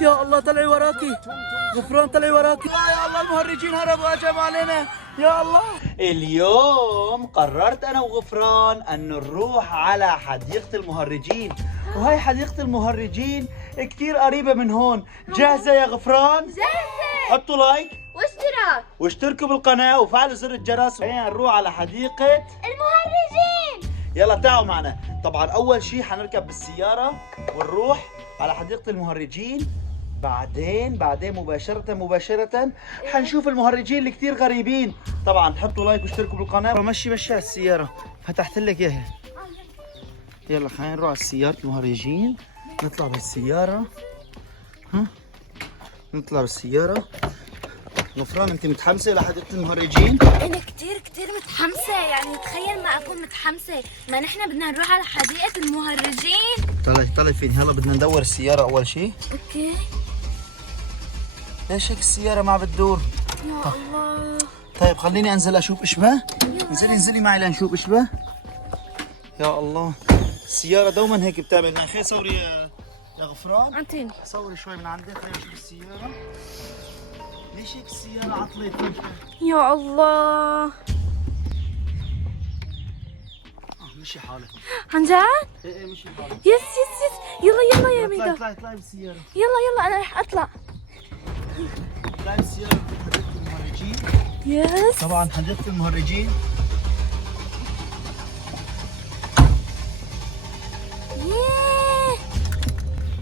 يا الله طلعي وراكي غفران، طلعي وراكي. يا الله المهرجين هربوا هجموا علينا يا الله. اليوم قررت انا وغفران ان نروح على حديقة المهرجين، وهي حديقة المهرجين كتير قريبة من هون. جاهزة يا غفران؟ جاهزة. حطوا لايك واشتراك واشتركوا بالقناة وفعلوا زر الجرس. خلينا نروح على حديقة المهرجين. يلا تعالوا معنا. طبعا اول شيء حنركب بالسيارة ونروح على حديقة المهرجين، بعدين مباشرة حنشوف المهرجين اللي كتير غريبين. طبعا حطوا لايك واشتركوا بالقناة. مشي على السيارة، فتحت لك اياها. يلا خلينا نروح على سيارة المهرجين، نطلع بالسيارة. نطلع بالسيارة. غفران انت متحمسة لحديقة المهرجين؟ انا كتير متحمسة، يعني تخيل ما اكون متحمسة، ما نحن بدنا نروح على حديقة المهرجين. طلعي فين. هلا بدنا ندور السيارة اول شيء. اوكي. ليش هيك السيارة ما بتدور؟ يا الله. طيب خليني انزل اشوف اشبه. انزلي معي لنشوف اشبه. يا الله السيارة دوما هيك بتعمل معي. خي صوري يا غفران. اعطيني. صوري شوي من عندك. خلينا نشوف السيارة. ليش هيك السيارة عطلت فجأة؟ يا الله. مشي حالك. عن جد؟ ايه مشي حالك. يس. يلا يا ميدا. طلعي بالسيارة. يلا انا رح اطلع. طلعي بالسيارة في حديقة المهرجين. يس. طبعا حديقة المهرجين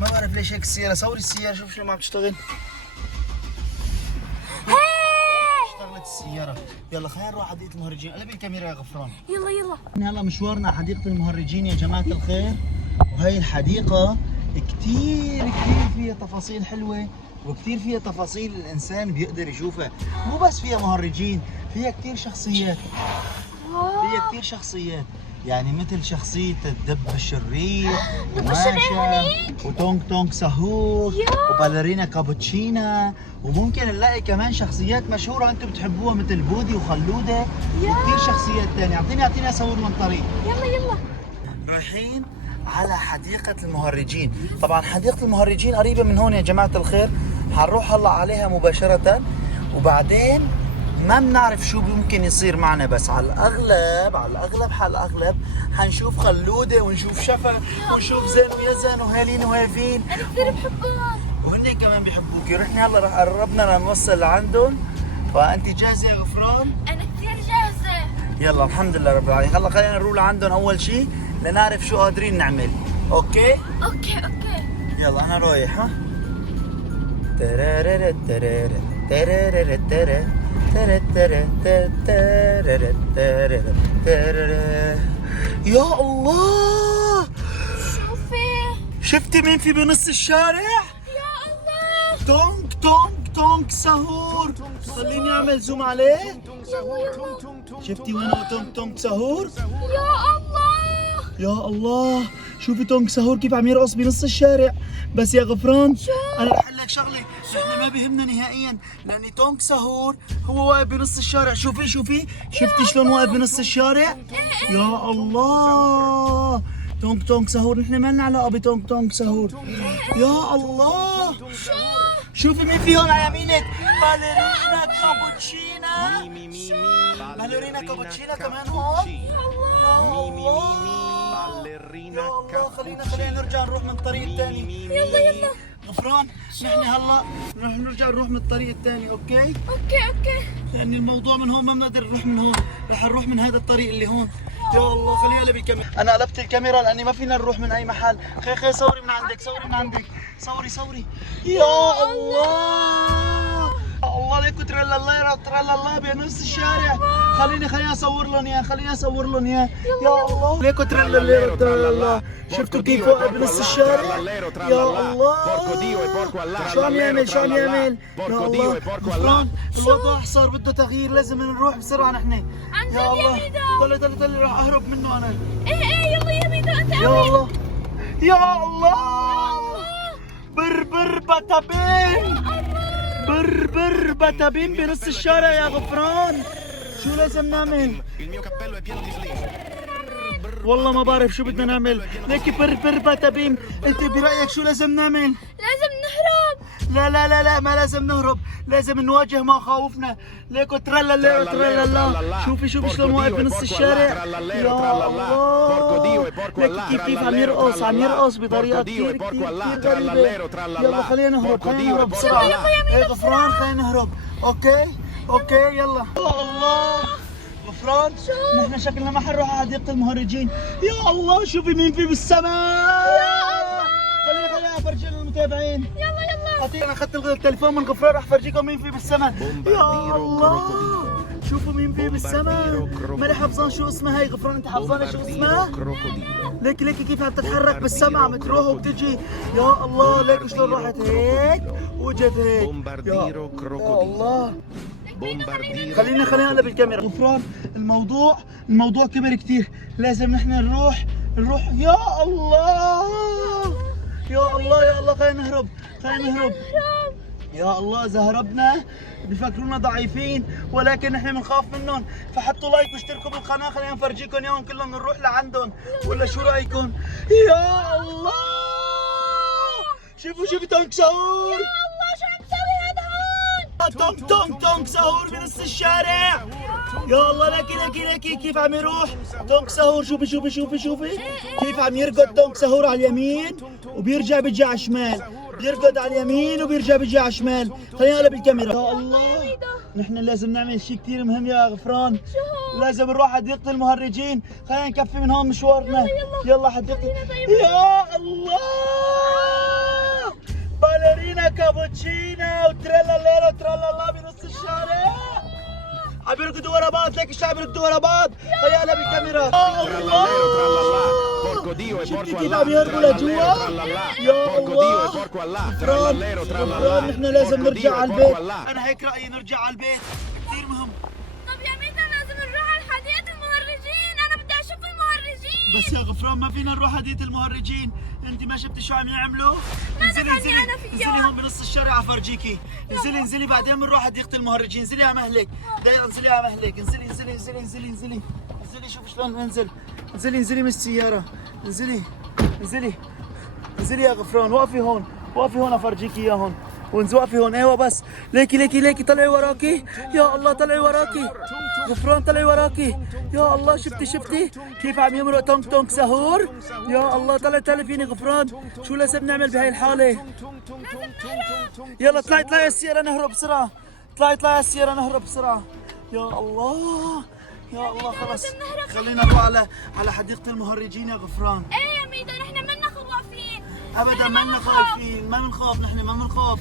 ما بعرف ليش هيك السيارة. صوري السيارة شوف شلون ما عم تشتغل. اشتغلت السيارة. يلا خلينا نروح حديقة المهرجين. قلبي الكاميرا يا غفران. يلا. هلا مشوارنا على حديقة المهرجين يا جماعة الخير. وهي الحديقة كتير فيها تفاصيل حلوة، وكتير فيها تفاصيل الإنسان بيقدر يشوفها. مو بس فيها مهرجين، فيها كتير شخصيات. يعني مثل شخصية الدب الشرير وماشا وتونغ سهور وباليرينا كابوتشينا، وممكن نلاقي كمان شخصيات مشهورة انتم بتحبوها مثل بودي وخلودة وكثير شحصيات ثانية. اعطيني صور من طريق. يلا. رايحين على حديقة المهرجين. طبعا حديقة المهرجين قريبة من هون يا جماعة الخير. حنروح هلا عليها مباشرة، وبعدين ما بنعرف شو ممكن يصير معنا، بس على الأغلب حنشوف خلودة ونشوف شفا ونشوف زين ويزن وهالين وهيفين. أنا كثير بحبهم وهن كمان بيحبوكي. رحنا هلا رح قربنا لنوصل لعندهم. فأنت جاهزة يا غفران؟ أنا كثير جاهزة. يلا الحمد لله رب العالمين. هلا خلينا نروح لعندهم أول شيء لنعرف شو قادرين نعمل. أوكي؟ يلا أنا رايح. ها؟ يا الله شفتي مين في بنص الشارع؟ يا الله. تونغ سهور. خليني اعمل زوم عليه. شفتي وين هو تونغ سهور؟ يا الله شوفي تونغ سهور كيف عم يرقص بنص الشارع. بس يا غفران انا رح اقول لك شغله، احنا ما بيهمنا نهائيا، لاني تونغ سهور هو واقف بنص الشارع. شوفي شفتي شلون واقف بنص الشارع؟ يا الله تونغ سهور. نحن ما لنا علاقه بتونغ سهور. يا الله شوفي مين في هون على يمينك. باليرينا كابوتشينا كمان هون. يا الله خلينا نرجع نروح من الطريق الثاني. يلا. غفران نحن هلا رح نرجع نروح من الطريق الثاني. اوكي. لان الموضوع من هون ما بنقدر نروح من هون، رح نروح من هذا الطريق اللي هون. يا الله خليها قلب الكاميرا. انا قلبت الكاميرا لاني ما فينا نروح من اي محل. خي صوري من عندك. صوري. يا الله ليكو ترلا بنص الشارع. خليني اصور لهم اياه. يا الله ليكو ترلا. شفتوا كيف واقف بنص الشارع؟ يا الله شو عم يعمل؟ يا الله غفران الوضع صار بده تغيير، لازم نروح بسرعة نحن. يا الله طلع راح اهرب منه انا. يلا يا ميدا. انت يا الله بربر بتابين بنص الشارع يا غفران. شو لازم نعمل؟ والله ما بعرف شو بدنا نعمل. ليكي بربر بتابين. انت برأيك شو لازم نعمل؟ لازم نهرب. لا لا لا لا، ما لازم نهرب، لازم نواجه مخاوفنا. ليكو ترالا ترالا. شوفي شلون واقف بنص الشارع. يا الله، ليك كيف عم يرقص بطريقه كثير غريبه. يلا خلينا نهرب بسرعه. يا غفران خلينا نهرب. اوكي يلا. يا الله غفران، نحن شكلنا ما حنروح على حديقه المهرجين. يا الله شوفي مين في بالسماء. خلينا افرجي للمتابعين. يلا انا اخذت التليفون من غفران، راح افرجيكم مين في بالسماء. يا الله شوفوا مين في بالسماء. ماني حافظان شو اسمها هي. غفران انت حافظانه شو اسمها؟ ليكي كيف عم تتحرك بالسماء، عم تروح وبتجي. يا الله ليكي شلون راحت هيك واجت هيك. يا الله خلينا هلا بالكاميرا. غفران الموضوع كبر كثير، لازم نحن نروح. يا الله خلينا نهرب. يا الله اذا هربنا بفكرونا ضعيفين، ولكن نحن بنخاف منهم. فحطوا لايك واشتركوا بالقناه، خلينا نفرجيكم اياهم كلهم نروح لعندهم، ولا شو رايكم؟ يا الله شوفوا تونك سهور. يا الله شو عم تسوي هذا هون؟ تونك سهور بنص الشارع. يا الله لكي كيف عم يروح تونك سهور. شوفي كيف عم يرقد تونك سهور على اليمين وبيرجع بيجي على الشمال. بيرقد على اليمين وبيرجع بيجي على الشمال. خلينا نقلب الكاميرا. يا الله نحن لازم نعمل شيء كثير مهم يا غفران. لازم نروح حديقة المهرجين. خلينا نكفي من هون مشوارنا. يلا حديقة. يا الله باليرينا كابوتشينا وترالا بنص الشارع. عم يركضوا ورا بعض. ليك الشعب يركضوا ورا بعض. خلينا نقلب الكاميرا. الله شفتي كيف عم يهربوا لجوا؟ يا الله غفران نحن لازم نرجع على البيت. انا هيك رايي نرجع على البيت، كثير مهم. طب يا ميتا لازم نروح على حديقة المهرجين، انا بدي اشوف المهرجين. بس يا غفران ما فينا نروح حديقة المهرجين. انت ما شفتي شو عم يعملوا؟ انزلي هون بنص الشارع افرجيكي. انزلي بعدين بنروح حديقة المهرجين. انزلي على مهلك دقيقة. انزلي على مهلك. انزلي شوف شلون انزل. انزلي من السيارة. انزلي يا غفران. وقفي هون افرجيكي اياهم. وقفي هون. ايوه بس ليكي طلعي وراكي. يا الله طلعي وراكي غفران، طلعي وراكي. يا الله شفتي كيف عم يمرق تونك سهور. يا الله طلعي فيني غفران. شو لازم نعمل بهاي الحالة؟ يلا طلعي السيارة نهرب بسرعة. طلعي السيارة نهرب بسرعة. يا الله خلص خلينا نروح على حديقة المهرجين يا غفران. ايه يا ميتا نحن منا خوافين ابدا ما خايفين. ما بنخاف نحن ما بنخاف.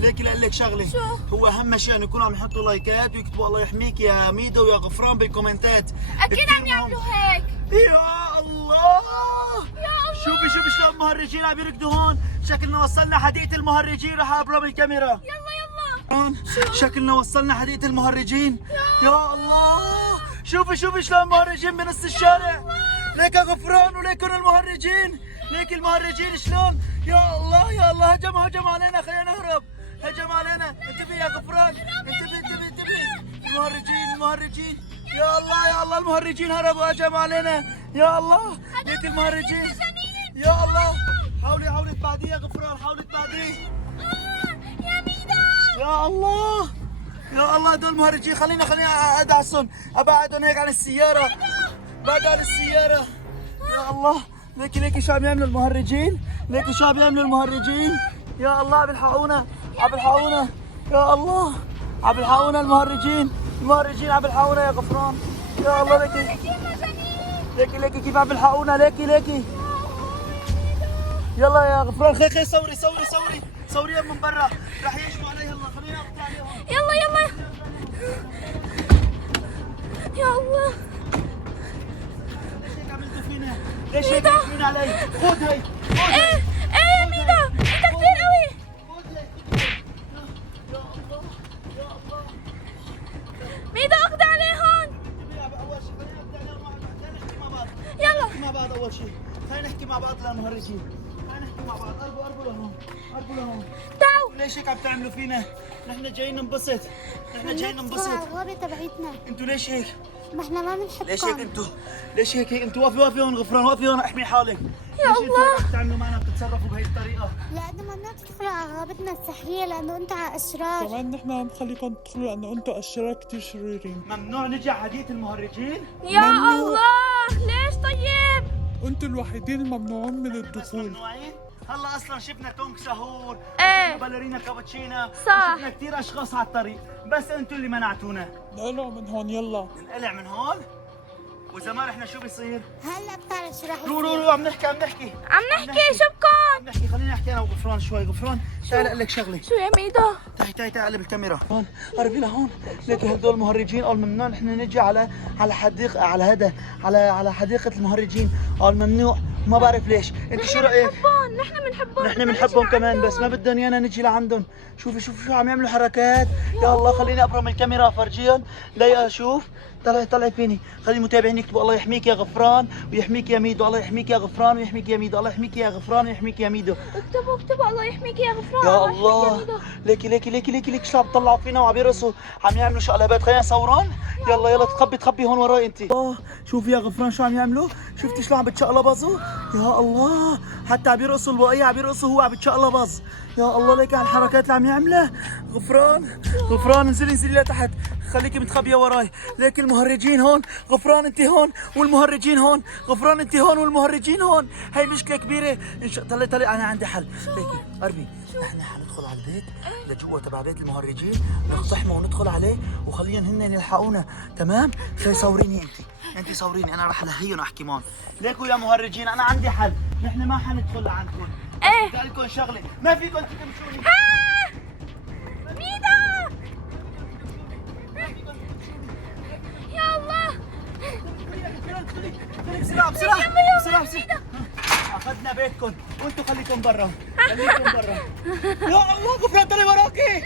ليكي لاقول لك شغله. هو اهم شيء انه يكونوا عم يحطوا لايكات ويكتبوا الله يحميك يا ميدو ويا غفران بالكومنتات. اكيد عم يعملوا هيك. يا الله شوفي شلون المهرجين عم يركضوا هون. شكلنا وصلنا حديقة المهرجين. راح ابرم الكاميرا. يلا شكلنا وصلنا حديقة المهرجين. يا الله شوفي شلون المهرجين بنص الشارع. ليك يا غفران وليكن المهرجين. ليك المهرجين شلون. يا الله هجم علينا. خلينا نهرب. هجم علينا. انتبه يا غفران. انتبه. المهرجين. يا الله المهرجين هربوا. هجم علينا. يا الله ليك المهرجين. يا الله حاولي تبعديه يا غفران. حاولي تبعديه. يا ميتا. يا الله هدول المهرجين. خلينا ادعسهم ابعدهم هيك عن السيارة. بعد عن السيارة. يا الله ليكي شو عم يعملوا المهرجين. يا الله عم يلحقونا. يا الله عم يلحقونا المهرجين عم يلحقونا يا غفران. يا الله ليكي كيف عم يلحقونا. ليكي يلا يا غفران. خي صوري من برا. رح يهجموا علي. يلا خلينا نقطع عليهم. يلا يا الله ليش هيك عملتوا فينا علي؟ خذ هي. ايه يا ميتا انت كثير قوي. يا الله ميتا اخذ عليه هون. يلا نحكي مع بعض اول شيء. خلينا نحكي مع بعض للمهرجين. قربوا لهون. تعالوا. ليش هيك عم تعملوا فينا؟ نحن جايين ننبسط. الغابة تبعتنا. انتوا ليش هيك؟ ما احنا ما بنحبكم. ليش هيك انتوا؟ ليش هيك انتوا؟ وقفي هون غفران، وقفي هون احمي حالك. يا ليش الله. انتوا بتعملوا معنا بتتصرفوا بهي الطريقة؟ لأنه ممنوع تدخلوا على غابتنا السحرية لأنه أنتوا على أشرار. كمان نحن عم نخليكم تدخلوا لأنه أنتم أشرار كتير شريرين. ممنوع نجي على حديقة المهرجين؟ يا ممنوع. الله ليش طيب؟ أنتم الوحيدين الممنوعين من بس الدخول. ممنوعين؟ هلا اصلا شفنا تونك سهور، ايه. شفنا باليرينا كابتشينا، صح. شفنا كثير اشخاص على الطريق، بس انتوا اللي منعتونا. نقلعوا من هون يلا. نقلع من هون؟ واذا ما رحنا شو بيصير؟ هلا بتعرف شو رح رو رو يصير. رو عم نحكي عم نحكي شو بكون؟ عم نحكي. خليني احكي انا وغفران شوي. غفران تعال اقول لك شغله. شو يا ميدو؟ تعي قلب الكاميرا هون، قربي لهون. ليكي هدول المهرجين قال ممنوع نحن نجي على حديقه، على هذا، على حديقه المهرجين، قال ممنوع. ما بعرف ليش. انت شو رايك؟ نحن بنحبهم. نحن بنحبهم كمان، بس ما بدهم ايانا نجي لعندهم. شوفي شو عم يعملوا حركات. يا الله خليني ابرم الكاميرا افرجيهم. لا اشوف. طلعي فيني. خلي المتابعين يكتبوا الله يحميك يا غفران ويحميك يا ميدو، الله يحميك يا غفران ويحميك يا ميدو، الله يحميك يا غفران ويحميك يا ميدو. اكتبوا الله يحميك يا غفران. يا الله. ليكي شو عم تطلعوا فينا وعم يرقصوا، عم يعملوا شقلبات. خلينا نصورهم. يلا تخبي هون وراي انت. شوفي يا غفران شو عم يعملوا. شفتي شلون عم بتشقلبظوا؟ يا الله حتى عم يرقصوا البقيه، عم يرقصوا هو عم بتشقلبظ. يا الله ليك على الحركات اللي عم يعملها. غفران انزلي لتحت، خليكي متخبيه وراي. ليك المهرجين هون. غفران انت هون والمهرجين هون. غفران انت هون والمهرجين هون. هي مشكله كبيره. طلعي انا عندي حل. ليكي قربي. نحن حندخل على البيت لجوا تبع بيت المهرجين، نقتحمه وندخل عليه وخليهم هن يلحقونا. تمام؟ شوي صوريني انت صوريني، انا رح لهيهم احكي معهم. ليكوا يا مهرجين انا عندي حل. نحن ما حندخل لعندكم. ايه. بدي لكم شغله، ما فيكم تمشوني. ميدو. يا الله. بسرعة اخذنا بيتكم وانتم خليكم برا. يا الله غفران طلع وراكي.